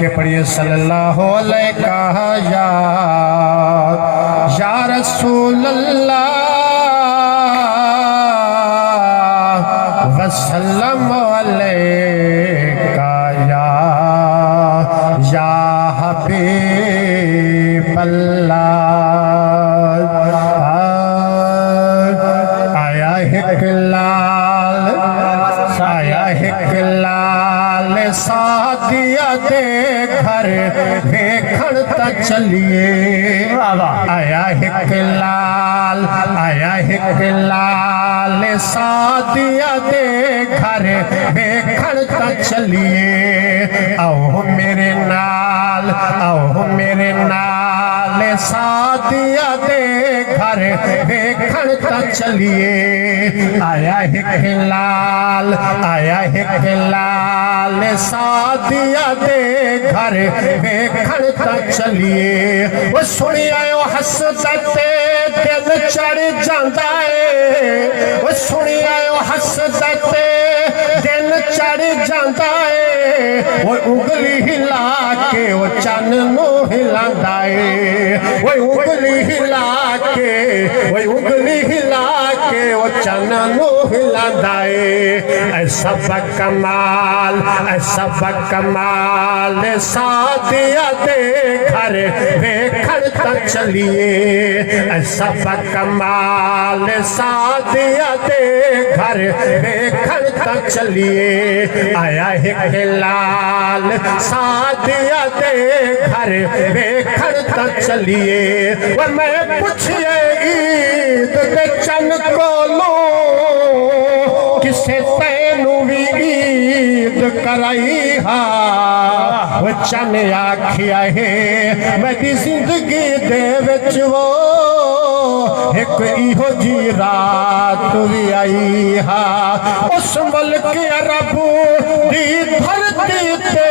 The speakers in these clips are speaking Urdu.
کے پڑھیے صلی اللہ علیہ یا رسول اللہ وسلم علیکہ یا حبیب اللہ آیا ہکلال سادیہ دے گھر دیکھن تا چلیے آیا ہکلال سادیہ دے گھر دیکھن تا چلیے او میرے نال سادیہ دے گھر دیکھن تا چلیے آیا ہکلال سادیہ دے گھر دیکھن تا چلیے وہ سنی آئے حسدت دل چڑھ جاندہ ہے وہ سنی آئے حسدت دل چڑھ جاندہ ہے وہ انگلی ہلا کے وہ چن نو ہلاندہ ہے وہ انگلی ہلا کے وہ چن نو ہلاندہ ہے ایسا بکمال سادیہ دے گھر دیکھن تا چلیے ایسا بکمال سادیہ دے گھر دیکھن تا چلیے آیا ہکلال سادیہ دے گھر دیکھن تا چلیے وہ میں پوچھئے عید دے چن کو لوں کسے تینوں بھی عید کرائی ہاں وہ چن آکھیا ہے میری زندگی دے وچ وہ ایک ایہو جی رات بھی آئی ہاں اس ملک عرب دی دھرتی تے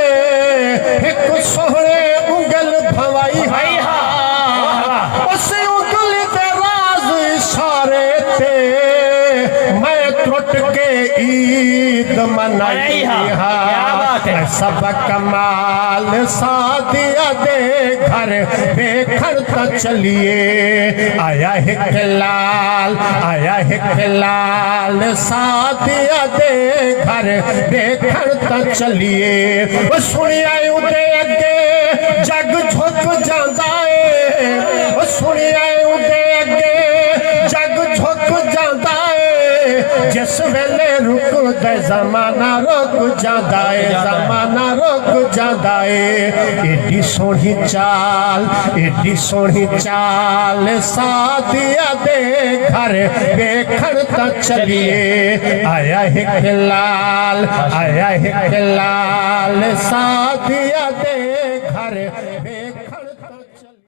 ایک سہرے انگل بھوائی ہاں اس انگل دے راز اشارے تے میں ٹرٹ کے عید منائی ہاں ایسا بکمال سادیہ دے گھر دیکھن تا چلیے آیا ہکلال سادیہ دے گھر دیکھن تا چلیے وہ سنی آئے دے اگے جگ جھک جاندہ ہے وہ سنی آئے دے اگے جگ جھک جاندہ ہے جس ویلے رک دے زمانہ رک جاندہ ہے ایڈی سونی چال سادیہ دے گھر دیکھن تا چلیے آیا ہکلال سادیہ دے